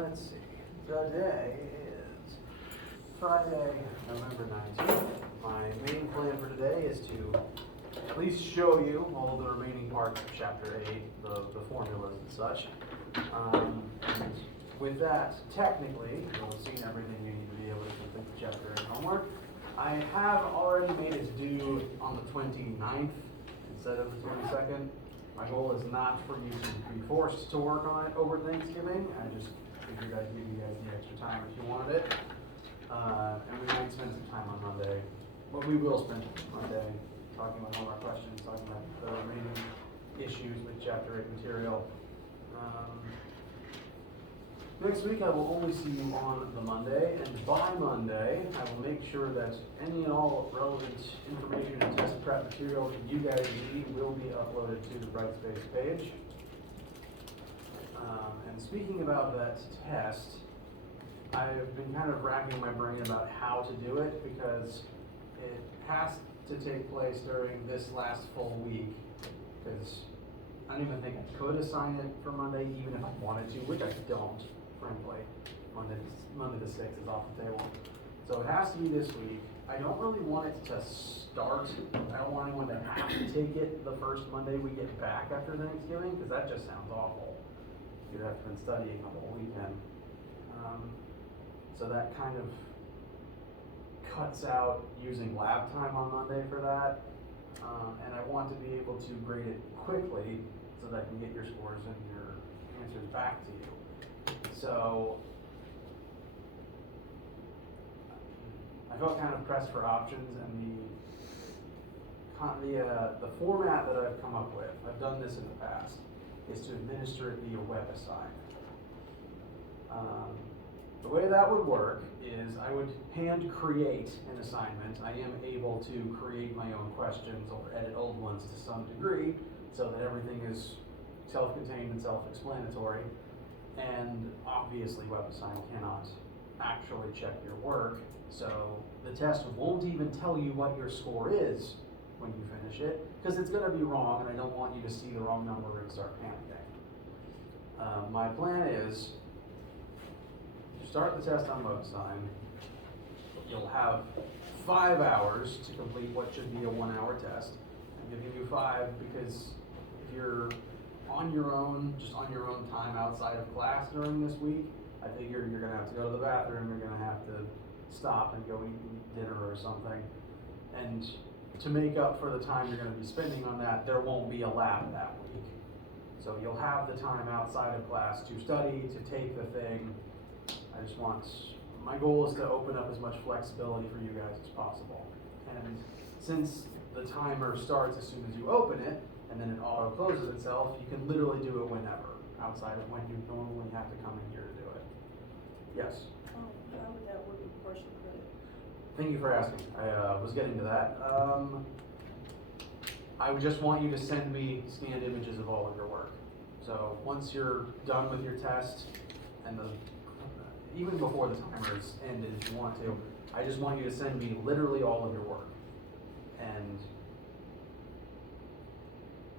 let's see. Today is Friday, November 19th. My main plan for today is to at least show you all of the remaining parts of Chapter 8, the formulas and such. And with that, technically, you'll have seen everything you need to be able to complete the Chapter 8 homework. I have already made it due on the 29th instead of the 22nd. My goal is not for you to be forced to work on it over Thanksgiving. I just figured I'd give you guys the extra time if you wanted it. And we might spend some time on Monday. But we will spend Monday talking about all our questions, talking about the remaining issues with Chapter 8 material. Next week I will only see you on the Monday, and by Monday I will make sure that any and all relevant information and test prep material that you guys need will be uploaded to the Brightspace page. And speaking about that test, I've been kind of racking my brain about how to do it because it has to take place during this last full week, because I don't even think I could assign it for Monday even if I wanted to, which I don't. Frankly, Monday the 6th is off the table. So it has to be this week. I don't really want it to start. I don't want anyone to have to take it the first Monday we get back after Thanksgiving, because that just sounds awful. You'd have been studying the whole weekend. So that kind of cuts out using lab time on Monday for that. And I want to be able to grade it quickly so that I can get your scores and your answers back to you. So I felt kind of pressed for options, and the format that I've come up with, I've done this in the past, is to administer it via WebAssign. The way that would work is I would hand create an assignment. I am able to create my own questions or edit old ones to some degree so that everything is self-contained and self-explanatory. And obviously WebAssign cannot actually check your work, so the test won't even tell you what your score is when you finish it, because it's going to be wrong, and I don't want you to see the wrong number and start panicking. My plan is to start the test on WebAssign. You'll have 5 hours to complete what should be a 1-hour test. I'm giving you 5 because if you're on your own, just on your own time outside of class during this week, I figure you're going to have to go to the bathroom, you're going to have to stop and go eat dinner or something. And to make up for the time you're going to be spending on that, there won't be a lab that week. So you'll have the time outside of class to study, to take the thing. My goal is to open up as much flexibility for you guys as possible. And since the timer starts as soon as you open it, and then it auto closes itself, you can literally do it whenever, outside of when you normally have to come in here to do it. Yes? How would that work with partial credit? Thank you for asking. I was getting to that. I would just want you to send me scanned images of all of your work. So once you're done with your test, and even before the timer is ended if you want to, I just want you to send me literally all of your work. And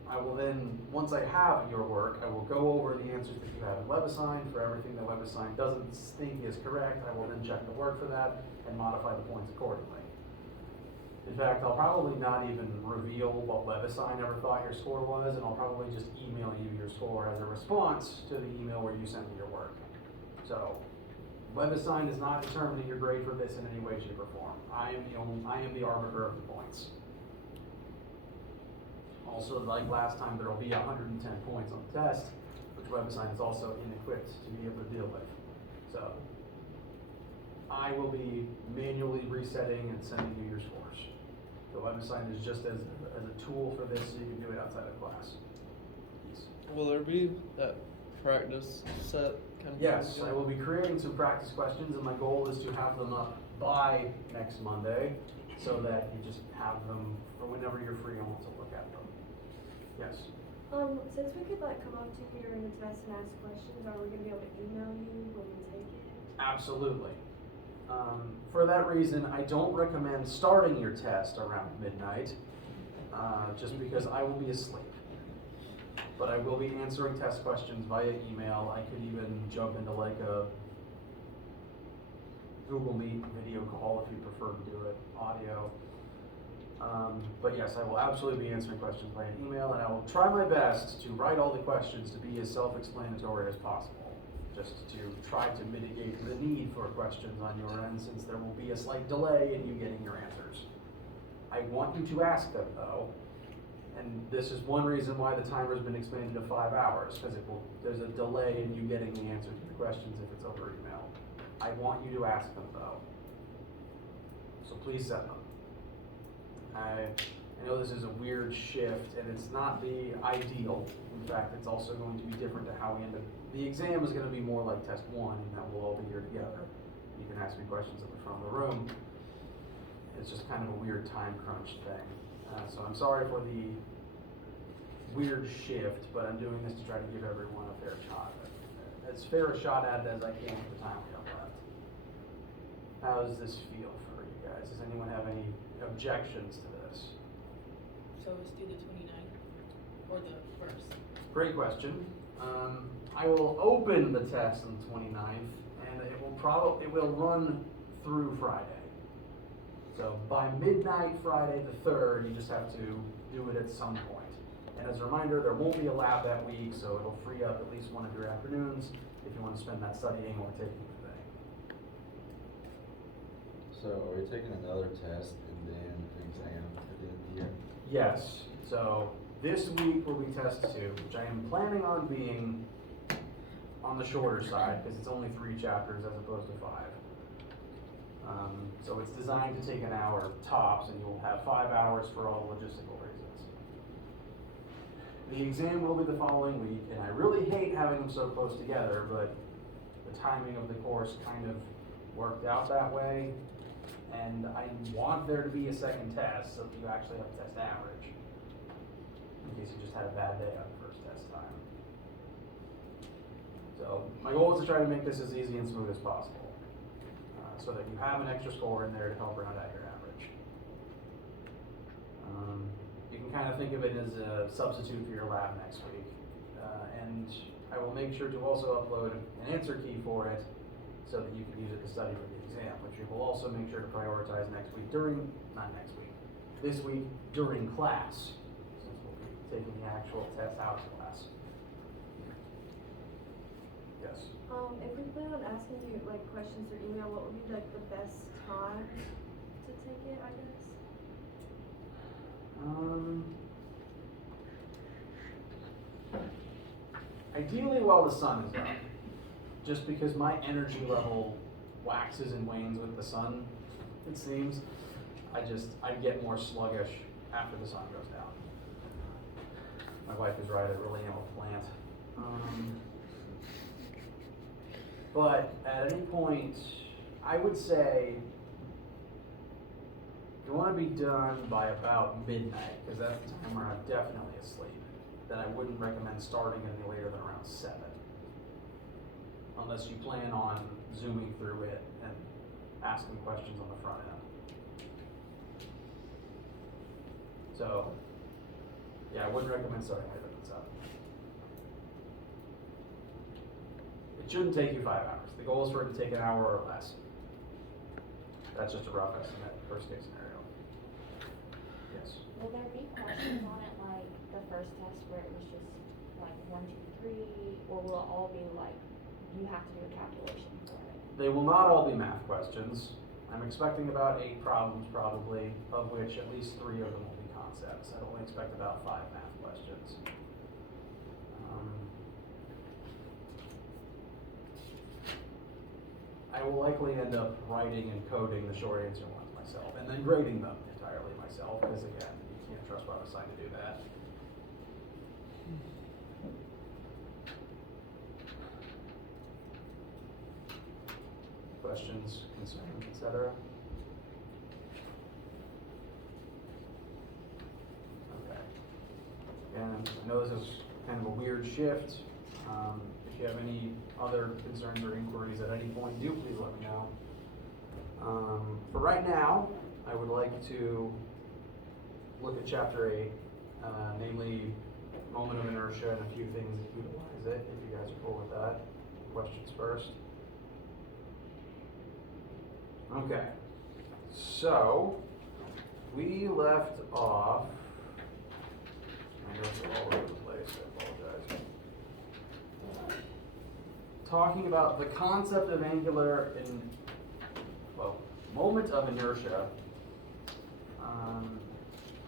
I will then, once I have your work, I will go over the answers that you have in WebAssign. For everything that WebAssign doesn't think is correct, I will then check the work for that and modify the points accordingly. In fact, I'll probably not even reveal what WebAssign ever thought your score was, and I'll probably just email you your score as a response to the email where you sent me your work. So, WebAssign is not determining your grade for this in any way, shape, or form. I am the arbiter of the points. Also, like last time, there will be 110 points on the test, which WebAssign is also inequipped to be able to deal with. So, I will be manually resetting and sending you your scores. So WebAssign is just as a tool for this, so you can do it outside of class. Yes. Will there be that practice set kind of Yes, thing? I will be creating some practice questions, and my goal is to have them up by next Monday, so that you just have them for whenever you're free and want to look at them. Yes? Since we could come up to you during the test and ask questions, are we going to be able to email you when we take it? Absolutely. For that reason, I don't recommend starting your test around midnight, just because I will be asleep. but I will be answering test questions via email. I could even jump into like a Google Meet video call if you prefer to do it audio. But yes, I will absolutely be answering questions via email, and I will try my best to write all the questions to be as self-explanatory as possible, just to try to mitigate the need for questions on your end, since there will be a slight delay in you getting your answers. I want you to ask them though, and this is one reason why the timer has been expanded to 5 hours, because there's a delay in you getting the answer to the questions if it's over email. I want you to ask them though, so please send them. I know this is a weird shift, and it's not the ideal. In fact, it's also going to be different to how we end up. The exam is going to be more like test 1, and that we'll all be here together. You can ask me questions at the front of the room. It's just kind of a weird time crunch thing. So I'm sorry for the weird shift, but I'm doing this to try to give everyone a fair shot. As fair a shot at it as I can with the time we have left. How does this feel for you guys? Does anyone have any objections to this? So let's do the 29th or the 1st? Great question. I will open the test on the 29th, and it will run through Friday. So by midnight Friday the 3rd, you just have to do it at some point. And as a reminder, there won't be a lab that week, so it'll free up at least one of your afternoons if you want to spend that studying or taking the thing. So are we taking another test and then an exam at the end of the year? Yes, so this week will be test 2, which I am planning on being on the shorter side because it's only 3 chapters as opposed to 5. So it's designed to take an hour tops, and you'll have 5 hours for all logistical reasons. The exam will be the following week, and I really hate having them so close together, but the timing of the course kind of worked out that way. And I want there to be a second test so that you actually have a test average, in case you just had a bad day on the first test time. So my goal is to try to make this as easy and smooth as possible, so that you have an extra score in there to help round out your average. You can kind of think of it as a substitute for your lab next week. And I will make sure to also upload an answer key for it so that you can use it to study for the exam, which we will also make sure to prioritize this week during class, since we'll be taking the actual test out of class. Yes? If we plan on asking you like questions through email, what would be like the best time to take it, I guess? Ideally while the sun is up, just because my energy level waxes and wanes with the sun, it seems. I get more sluggish after the sun goes down. My wife is right, I really am a plant. But at any point, I would say you want to be done by about midnight, because that's the time where I'm definitely asleep. Then I wouldn't recommend starting any later than around 7. Unless you plan on zooming through it and asking questions on the front end. So, yeah, I wouldn't recommend starting later than 7. It shouldn't take you 5 hours. The goal is for it to take an hour or less. That's just a rough estimate, worst case scenario. Yes. Will there be questions on it like the first test where it was just like 1, 2, 3, or will it all be like you have to do a calculation for it? They will not all be math questions. I'm expecting about 8 problems probably, of which at least 3 of them will be concepts. I only expect about 5 math questions. I will likely end up writing and coding the short answer ones myself, and then grading them entirely myself, because again, you can't trust what I was assigned to do that. Questions, concerns, etc.? Okay. And I know this is kind of a weird shift. If you have any other concerns or inquiries at any point, do please let me know. For right now, I would like to look at Chapter 8, namely moment of inertia and a few things that utilize it, if you guys are cool with that. Questions first. Okay, so we left off, I know it's all over the place, I apologize. Talking about the concept of moment of inertia,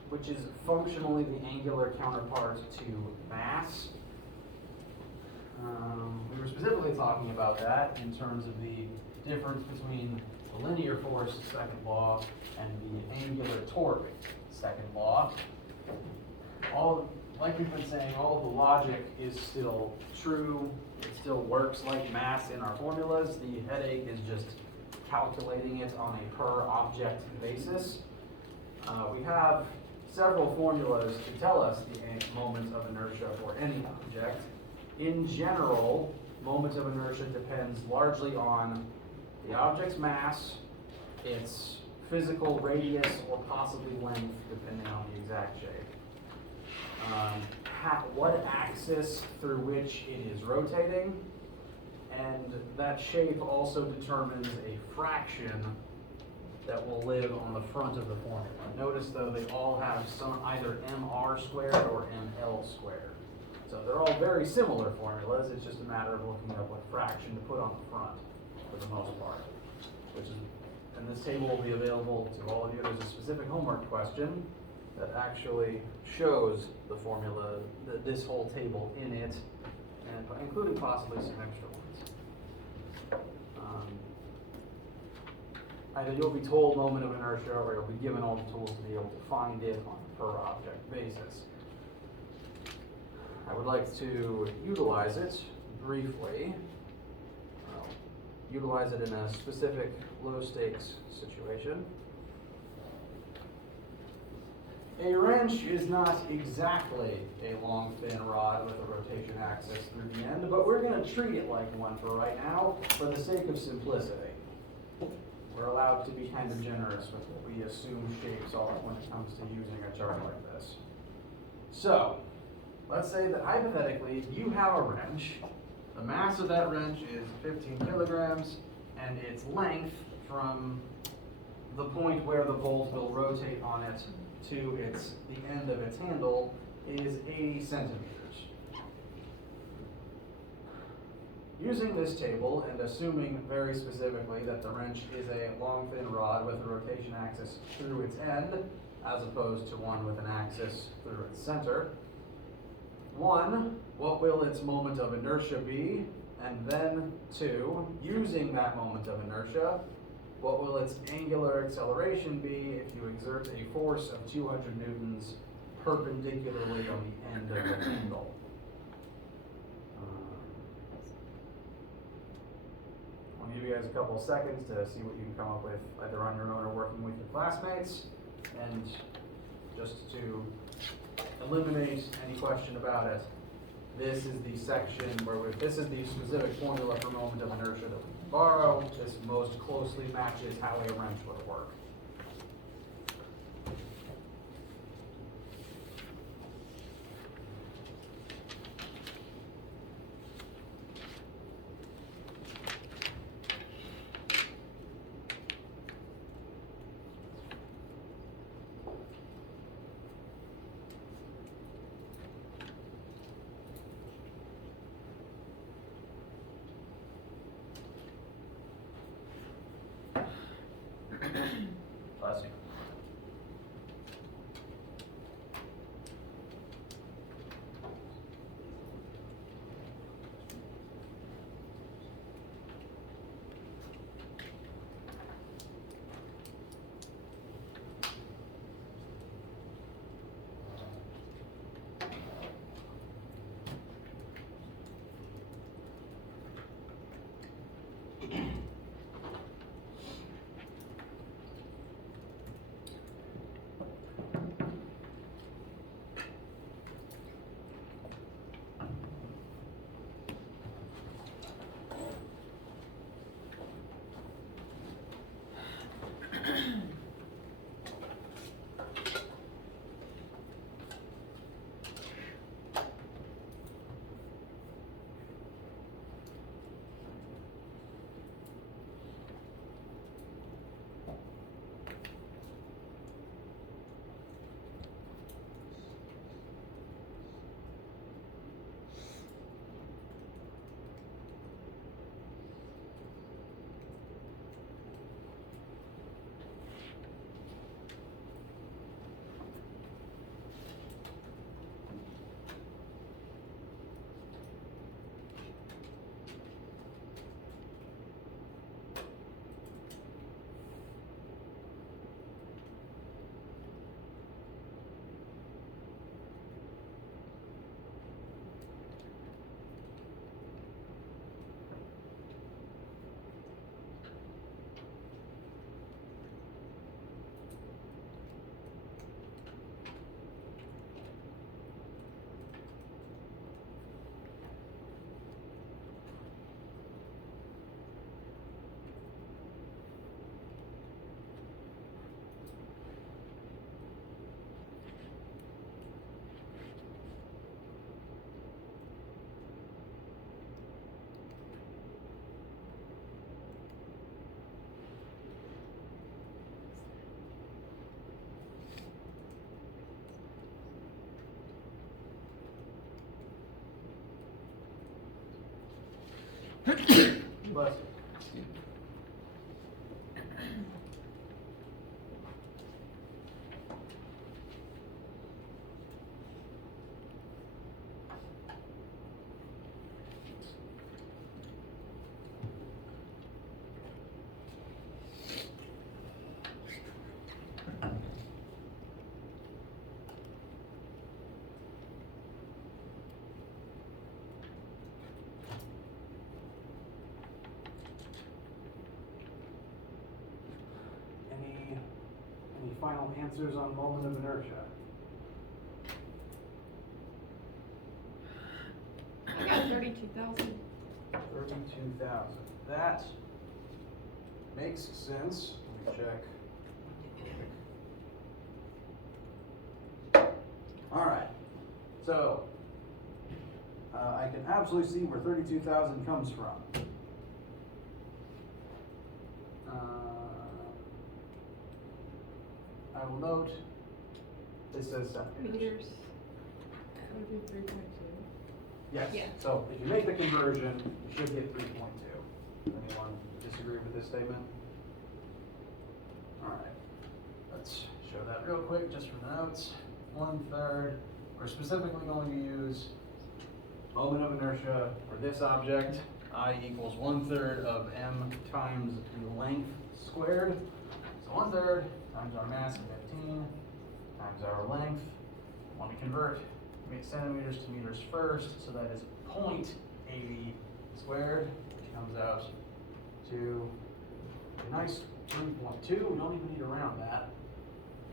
which is functionally the angular counterpart to mass. We were specifically talking about that in terms of the difference between the linear force second law and the angular torque second law. Like we've been saying, all of the logic is still true. It still works like mass in our formulas. The headache is just calculating it on a per object basis. We have several formulas to tell us the moment of inertia for any object. In general, moment of inertia depends largely on the object's mass, its physical radius, or possibly length, depending on the exact shape. What axis through which it is rotating, and that shape also determines a fraction that will live on the front of the formula. Notice though they all have some either mr squared or ml squared. So they're all very similar formulas, it's just a matter of looking up what fraction to put on the front for the most part. And this table will be available to all of you. There's a specific homework question that actually shows the formula, this whole table in it, and including possibly some extra ones. Either you'll be told moment of inertia, or you'll be given all the tools to be able to find it on a per object basis. I would like to utilize it briefly. Utilize it in a specific low stakes situation. A wrench is not exactly a long thin rod with a rotation axis through the end, but we're going to treat it like one for right now for the sake of simplicity. We're allowed to be kind of generous with what we assume shapes are when it comes to using a chart like this. So, let's say that hypothetically you have a wrench. The mass of that wrench is 15 kilograms, and its length from the point where the bolt will rotate on it to the end of its handle is 80 centimeters. Using this table and assuming very specifically that the wrench is a long thin rod with a rotation axis through its end, as opposed to one with an axis through its center, one, what will its moment of inertia be? And then two, using that moment of inertia, what will its angular acceleration be if you exert a force of 200 newtons perpendicularly on the end of the handle? I'll give you guys a couple of seconds to see what you can come up with, either on your own or working with your classmates. And just to eliminate any question about it, this is the section where this is the specific formula for moment of inertia that we can borrow. This most closely matches how a wrench would work. Bless you. Any final answers on moment of inertia? I got 32,000. 32,000. That makes sense. Let me check. All right. So I can absolutely see where 32,000 comes from. I will note this says centimeters. Meters. Would be 3.2. Yes. Yeah. So if you make the conversion, you should get 3.2. Anyone disagree with this statement? All right. Let's show that real quick just for the notes. 1/3. We're specifically going to use moment of inertia for this object. I equals 1/3 of m times the length squared. So 1/3 times our mass of 15 times our length. I want to convert centimeters to meters first, so that is 0.80 squared, which comes out to a nice 3.2. We don't even need to round that.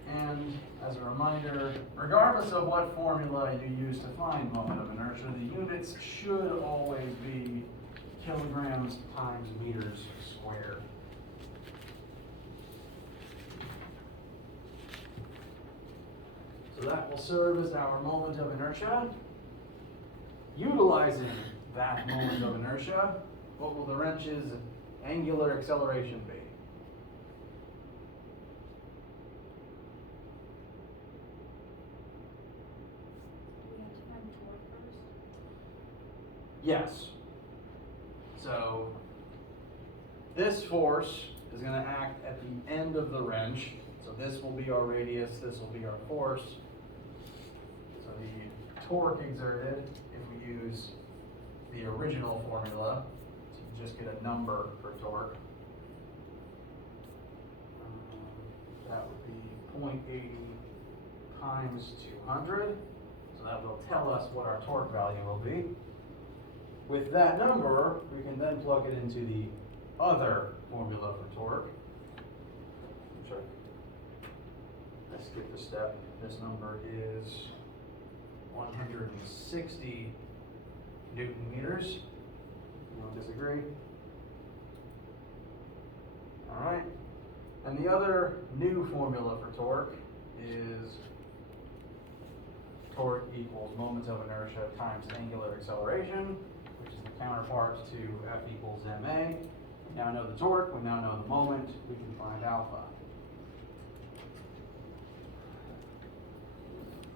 And as a reminder, regardless of what formula you use to find moment of inertia, the units should always be kilograms times meters squared. So that will serve as our moment of inertia. Utilizing that moment of inertia, what will the wrench's angular acceleration be? We have to find torque first. Yes. So this force is going to act at the end of the wrench. So this will be our radius, this will be our force. So the torque exerted, if we use the original formula, to just get a number for torque, that would be 0.80 times 200. So that will tell us what our torque value will be. With that number, we can then plug it into the other formula for torque. Sorry. I skipped a step. This number is 160 Newton meters. You don't disagree? All right. And the other new formula for torque is torque equals moment of inertia times angular acceleration, which is the counterpart to F equals ma. We now know the torque, we now know the moment, we can find alpha.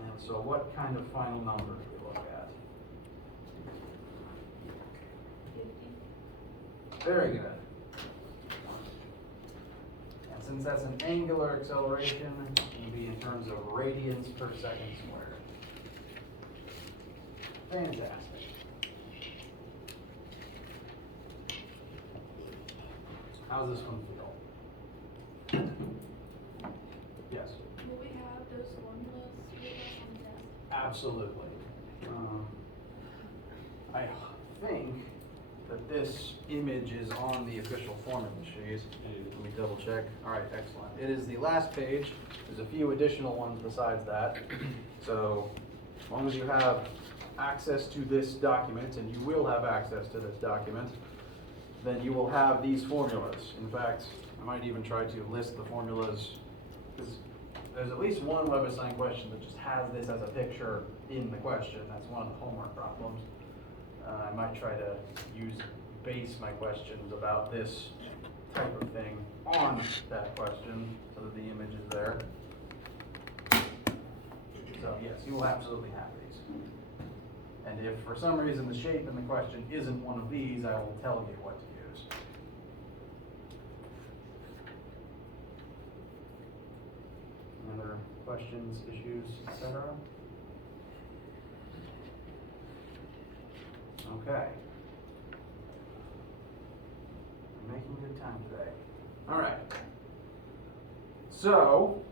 And so what kind of final number do we look at? 50. Very good. And since that's an angular acceleration, it will be in terms of radians per second squared. Fantastic. How's this one feel? Yes. Will we have those formulas with us on the test? Absolutely. I think that this image is on the official formula sheet. Let me double check. All right, excellent. It is the last page. There's a few additional ones besides that. So as long as you have access to this document, and you will have access to this document, then you will have these formulas. In fact, I might even try to list the formulas, because there's at least one web assigned question that just has this as a picture in the question. That's one of the homework problems. I might try to base my questions about this type of thing on that question so that the image is there. So yes, you will absolutely have these. And if for some reason the shape in the question isn't one of these, I will tell you what to use. Any other questions, issues, etc.? Okay. We're making good time today. All right. So,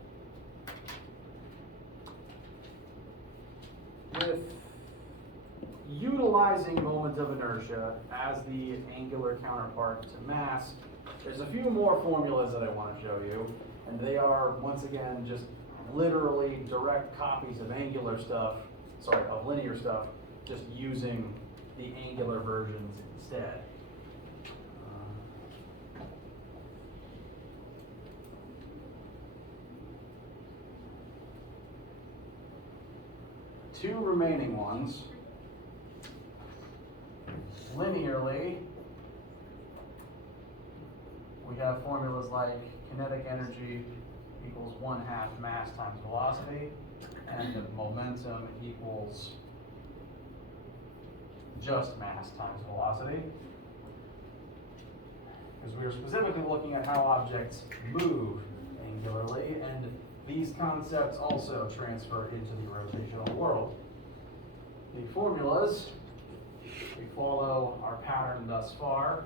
with utilizing moment of inertia as the angular counterpart to mass, there's a few more formulas that I want to show you, and they are, once again, just literally direct copies of of linear stuff, just using the angular versions instead. Two remaining ones. Linearly, we have formulas like kinetic energy equals 1/2 mass times velocity, and the momentum equals just mass times velocity. Because we are specifically looking at how objects move angularly, and these concepts also transfer into the rotational world. The formulas, we follow our pattern thus far.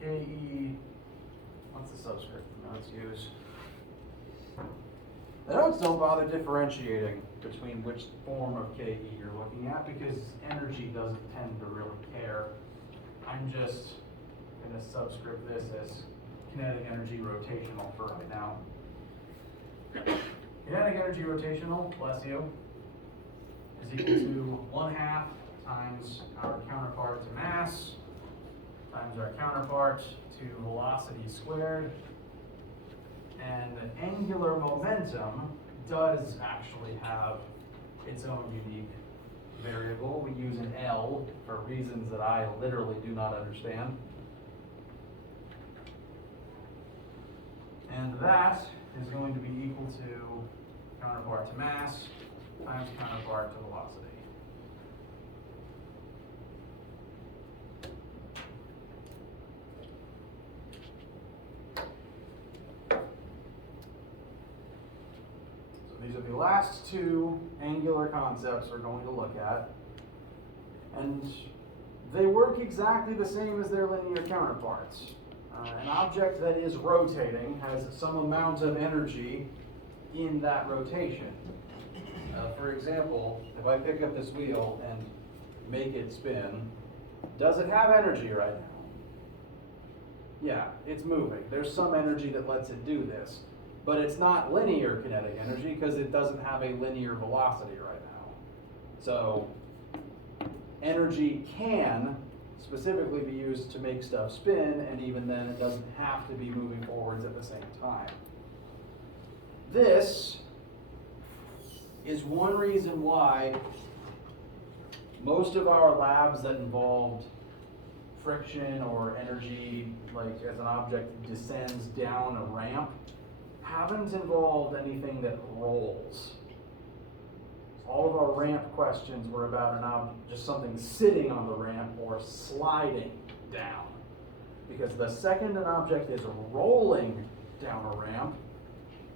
KE, what's the subscript the notes use? The notes don't bother differentiating between which form of KE you're looking at because energy doesn't tend to really care. I'm just going to subscript this as kinetic energy rotational for right now. Kinetic energy rotational, bless you, is equal to 1/2 times our counterpart to mass times our counterpart to velocity squared. And angular momentum does actually have its own unique variable. We use an L for reasons that I literally do not understand. And that is going to be equal to counterpart to mass times counterpart to velocity. These are the last two angular concepts we're going to look at. And they work exactly the same as their linear counterparts. An object that is rotating has some amount of energy in that rotation. For example, if I pick up this wheel and make it spin, does it have energy right now? Yeah, it's moving. There's some energy that lets it do this. But it's not linear kinetic energy because it doesn't have a linear velocity right now. So energy can specifically be used to make stuff spin, and even then it doesn't have to be moving forwards at the same time. This is one reason why most of our labs that involved friction or energy, like as an object descends down a ramp, haven't involved anything that rolls. All of our ramp questions were about just something sitting on the ramp or sliding down. Because the second an object is rolling down a ramp,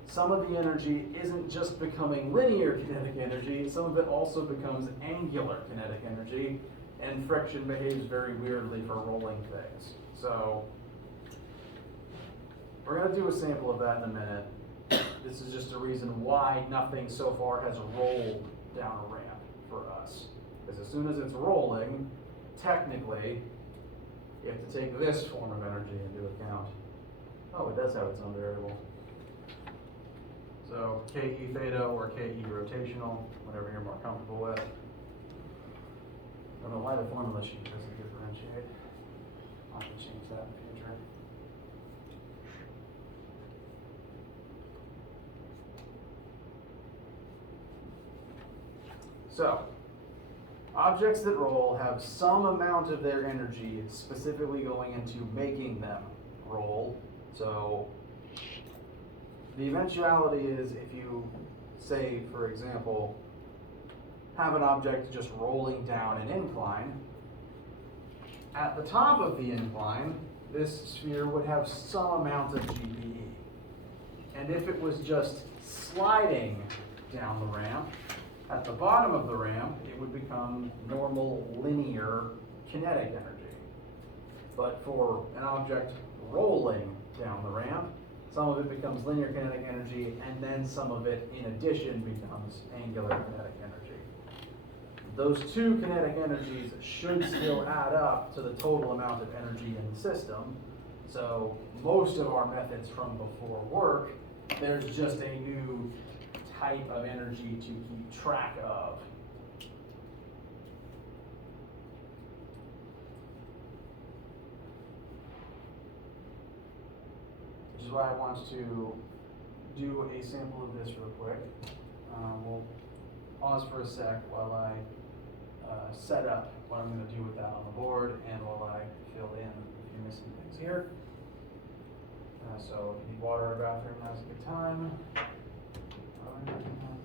some of the energy isn't just becoming linear kinetic energy, some of it also becomes angular kinetic energy, and friction behaves very weirdly for rolling things. So we're going to do a sample of that in a minute. This is just a reason why nothing so far has rolled down a ramp for us. Because as soon as it's rolling, technically, you have to take this form of energy into account. Oh, it does have its own variable. So KE theta or KE rotational, whatever you're more comfortable with. I don't know why the formula sheet doesn't differentiate. I'll have to change that in the future. So, objects that roll have some amount of their energy specifically going into making them roll. So, the eventuality is if you say, for example, have an object just rolling down an incline. At the top of the incline, this sphere would have some amount of GPE. And if it was just sliding down the ramp, at the bottom of the ramp, it would become normal linear kinetic energy. But for an object rolling down the ramp, some of it becomes linear kinetic energy, and then some of it, in addition, becomes angular kinetic energy. Those two kinetic energies should still add up to the total amount of energy in the system. So most of our methods from before work, there's just a new type of energy to keep track of. Which is why I want to do a sample of this real quick. We'll pause for a sec while I set up what I'm going to do with that on the board and while I fill in a few missing things here. So if you need water or bathroom, now's a good time. Rotational.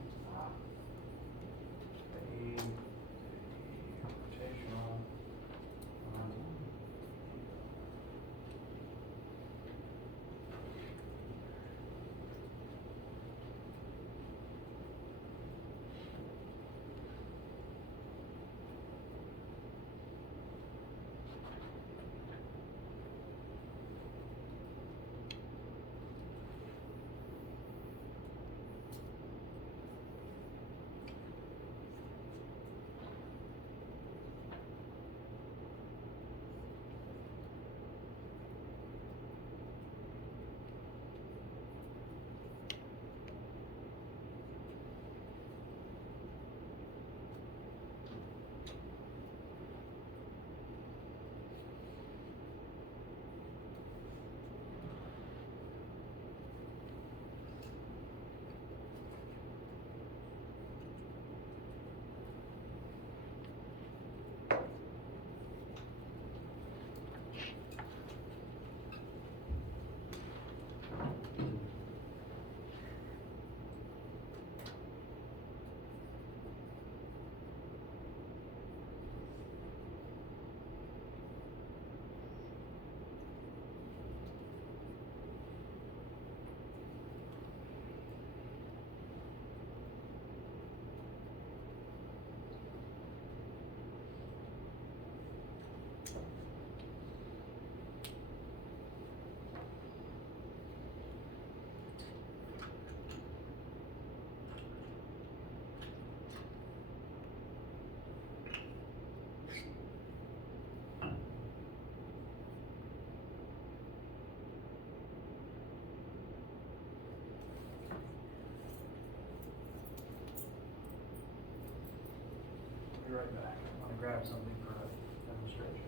Be right back. I want to grab something for a demonstration.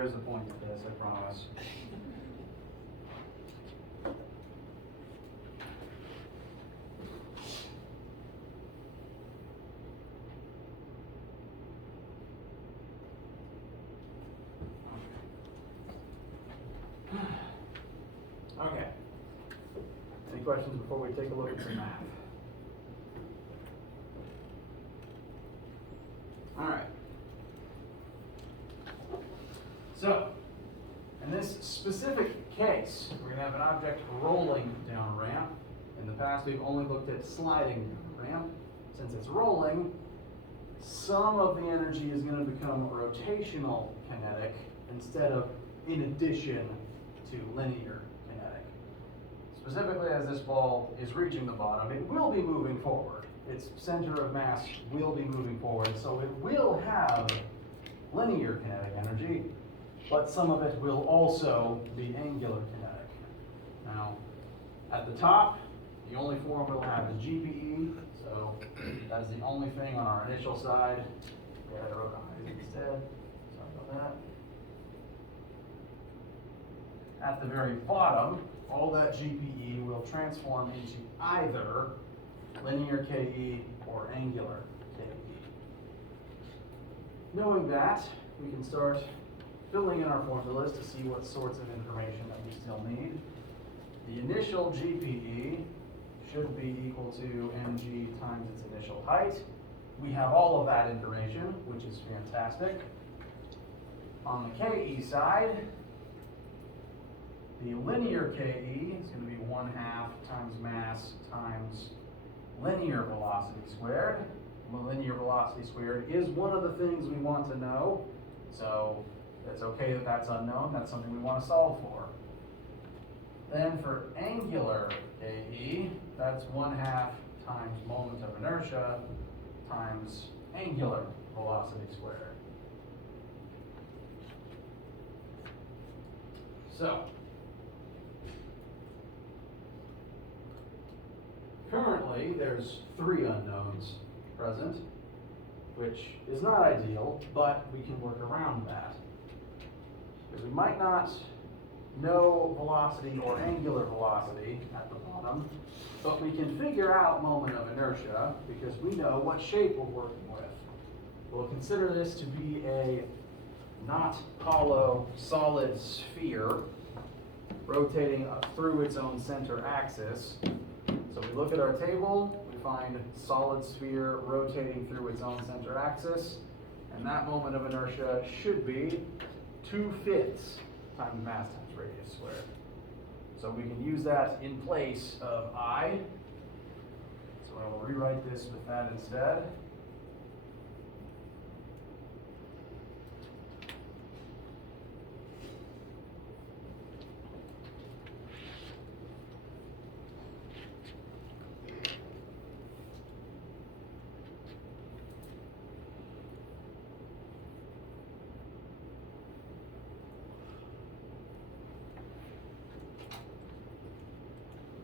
there is a point to this, I promise. Okay. Any questions before we take a look at some math? All right. So, in this specific case, we're going to have an object rolling down a ramp. In the past, we've only looked at sliding down a ramp. Since it's rolling, some of the energy is going to become rotational kinetic instead of in addition to linear kinetic. Specifically, as this ball is reaching the bottom, it will be moving forward. Its center of mass will be moving forward, so it will have linear kinetic energy, but some of it will also be angular kinetic. Now, at the top, the only form we'll have is GPE, so that's the only thing on our initial side. Yeah, I wrote eyes instead. Sorry about that. At the very bottom, all that GPE will transform into either linear KE or angular KE. Knowing that, we can start filling in our formulas to see what sorts of information that we still need. The initial GPE should be equal to mg times its initial height. We have all of that information, which is fantastic. On the KE side, the linear KE is going to be 1/2 times mass times linear velocity squared. Linear velocity squared is one of the things we want to know, so it's okay that that's unknown. That's something we want to solve for. Then for angular KE, that's 1/2 times moment of inertia times angular velocity squared. So, currently there's 3 unknowns present, which is not ideal, but we can work around that. Because we might not know velocity or angular velocity at the bottom, but we can figure out moment of inertia because we know what shape we're working with. We'll consider this to be a not hollow solid sphere rotating through its own center axis. So we look at our table, we find solid sphere rotating through its own center axis, and that moment of inertia should be 2/5 times mass times radius squared. So we can use that in place of I. So I will rewrite this with that instead.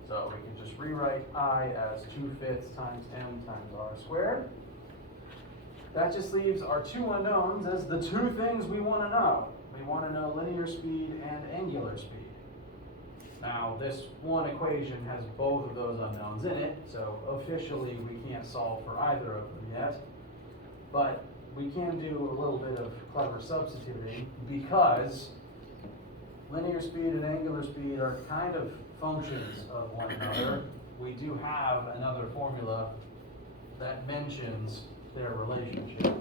So we can just rewrite I as 2/5 times m times r squared. That just leaves our 2 unknowns as the 2 things we want to know. We want to know linear speed and angular speed. Now, this one equation has both of those unknowns in it, so officially we can't solve for either of them yet. But we can do a little bit of clever substituting because linear speed and angular speed are kind of functions of one another. We do have another formula that mentions their relationship.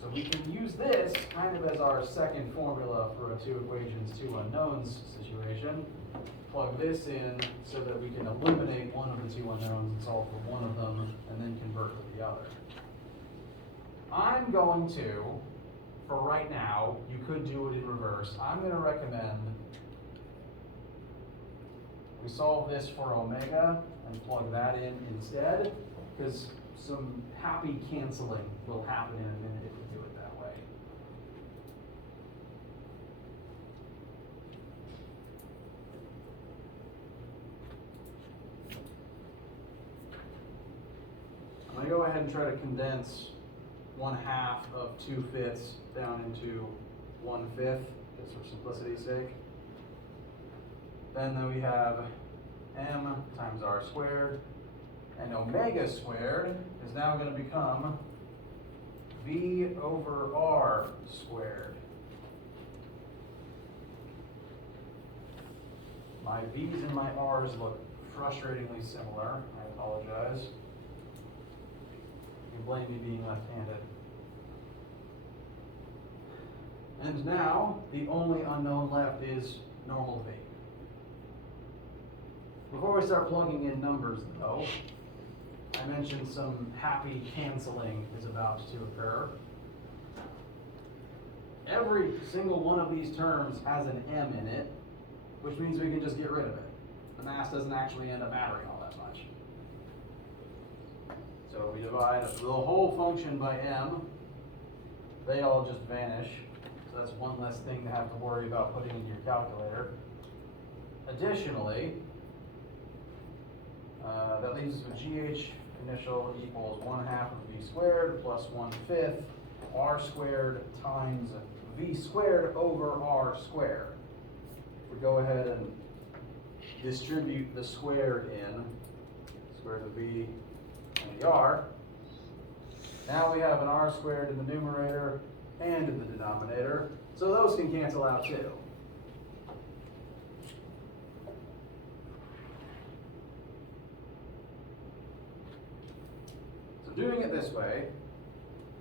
So we can use this kind of as our second formula for a 2 equations, 2 unknowns situation. Plug this in so that we can eliminate one of the 2 unknowns and solve for one of them and then convert to the other. I'm going to, for right now, you could do it in reverse. I'm going to recommend we solve this for omega and plug that in instead, because some happy canceling will happen in a minute if we do it that way. I'm going to go ahead and try to condense 1/2 of 2/5 down into 1/5, just for simplicity's sake. Then we have m times r squared, and omega squared is now going to become v over r squared. My v's and my r's look frustratingly similar. I apologize. You can blame me being left-handed. And now, the only unknown left is normal v. Before we start plugging in numbers, though, I mentioned some happy canceling is about to occur. Every single one of these terms has an m in it, which means we can just get rid of it. The mass doesn't actually end up mattering all that much. So we divide the whole function by m, they all just vanish. So that's one less thing to have to worry about putting in your calculator. Additionally, that leaves us with gh initial equals 1/2 of v squared plus 1/5 r squared times v squared over r squared. If we go ahead and distribute the squared in, square root of v and the r, now we have an r squared in the numerator and in the denominator, so those can cancel out too. So doing it this way,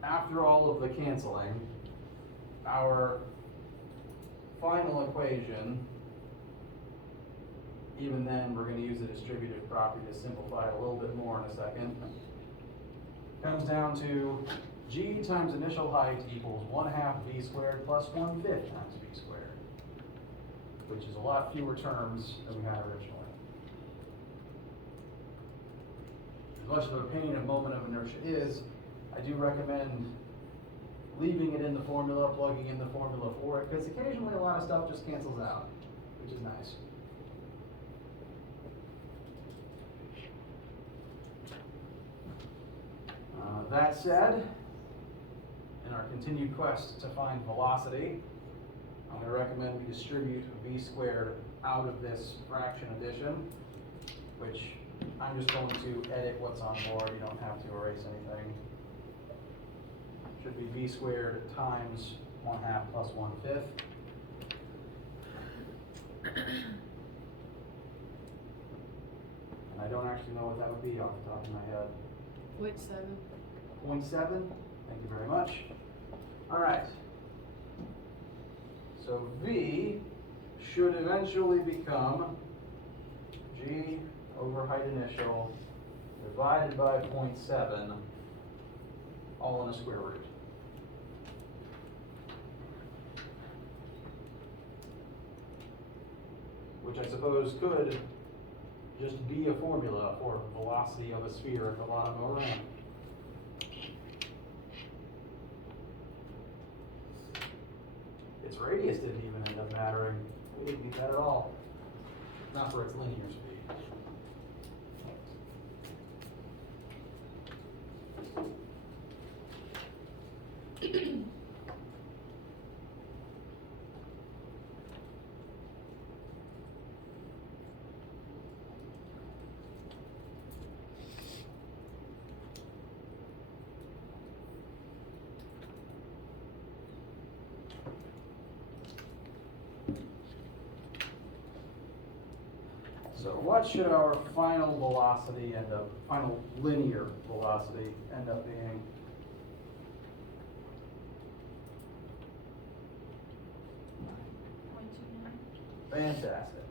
after all of the canceling, our final equation, even then we're going to use the distributive property to simplify it a little bit more in a second, comes down to g times initial height equals 1/2 v squared plus 1/5 times v squared, which is a lot fewer terms than we had originally. As much of a pain a moment of inertia is, I do recommend leaving it in the formula, plugging in the formula for it, because occasionally a lot of stuff just cancels out, which is nice. That said, in our continued quest to find velocity, I'm going to recommend we distribute v squared out of this fraction addition, which I'm just going to edit what's on board. You don't have to erase anything. Should be v squared times 1/2 plus 1/5. And I don't actually know what that would be off the top of my head. 0.7. 0.7, thank you very much. All right. So v should eventually become g over height initial divided by 0.7, all in a square root. Which I suppose could just be a formula for velocity of a sphere at the bottom of a ramp. Its radius didn't even end up mattering. We didn't get that at all. Not for its linear speed. So what should our final velocity end up, final linear velocity end up being? Fantastic.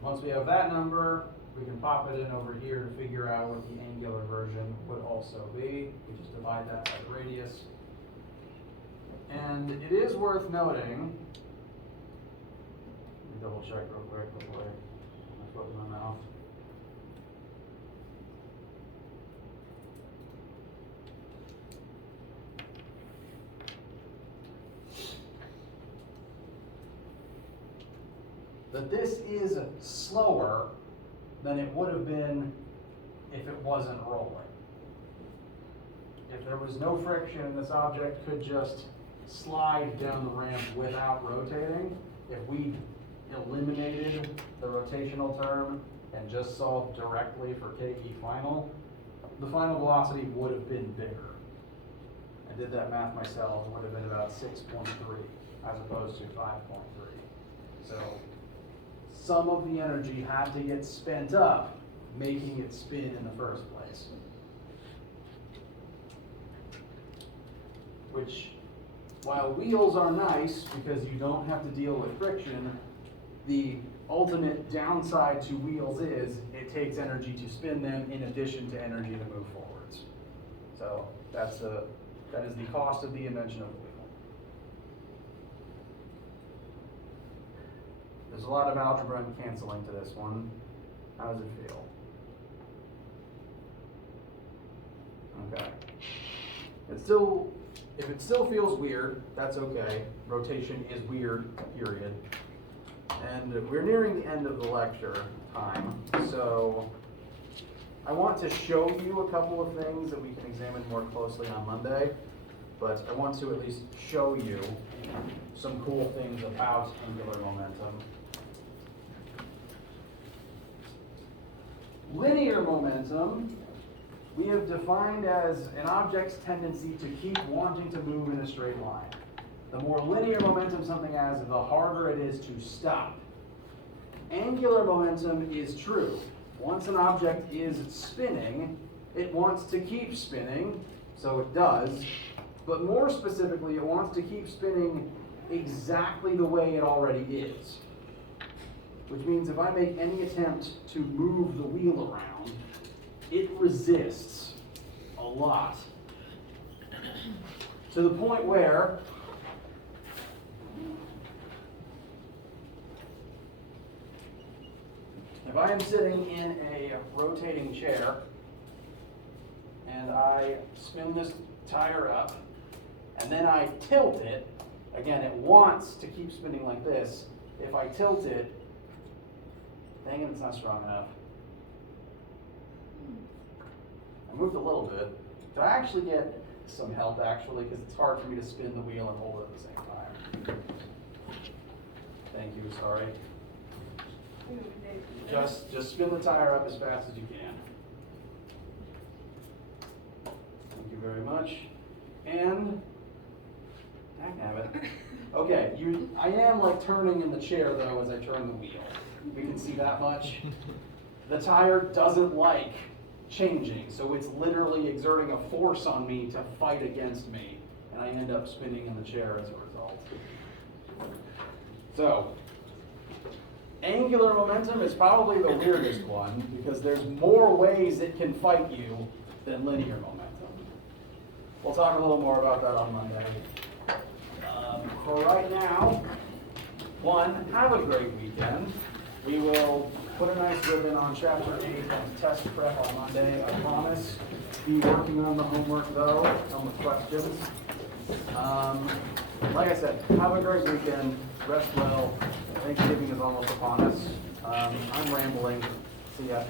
Once we have that number, we can pop it in over here to figure out what the angular version would also be. We just divide that by the radius. And it is worth noting, let me double check real quick before I put my foot in my mouth. That this is slower than it would have been if it wasn't rolling. If there was no friction, this object could just slide down the ramp without rotating. If we eliminated the rotational term and just solved directly for KE final, the final velocity would have been bigger. I did that math myself, it would have been about 6.3 as opposed to 5.3. So some of the energy had to get spent up making it spin in the first place. Which, while wheels are nice because you don't have to deal with friction, the ultimate downside to wheels is it takes energy to spin them in addition to energy to move forwards. So that is the cost of the invention of the wheel. There's a lot of algebra and canceling to this one. How does it feel? Okay. If it still feels weird, that's okay. Rotation is weird, period. And we're nearing the end of the lecture time, so I want to show you a couple of things that we can examine more closely on Monday, but I want to at least show you some cool things about angular momentum. Linear momentum we have defined as an object's tendency to keep wanting to move in a straight line. The more linear momentum something has, the harder it is to stop. Angular momentum is true. Once an object is spinning, it wants to keep spinning, so it does, but more specifically, it wants to keep spinning exactly the way it already is. Which means if I make any attempt to move the wheel around, it resists a lot. To the point where if I am sitting in a rotating chair and I spin this tire up and then I tilt it, again, it wants to keep spinning like this. If I tilt it, dang it, it's not strong enough. I moved a little bit. So I actually get some help actually because it's hard for me to spin the wheel and hold it at the same time. Thank you, sorry. Just spin the tire up as fast as you can. Thank you very much. And dagnabbit. Okay, I am like turning in the chair though as I turn the wheel. We can see that much. The tire doesn't like changing, so it's literally exerting a force on me to fight against me, and I end up spinning in the chair as a result. So, angular momentum is probably the weirdest one because there's more ways it can fight you than linear momentum. We'll talk a little more about that on Monday. For right now, have a great weekend. We will put a nice ribbon on Chapter 8 and test prep on Monday, I promise. Be working on the homework though, on the questions. Like I said, have a great weekend, rest well. Thanksgiving is almost upon us. I'm rambling. See ya.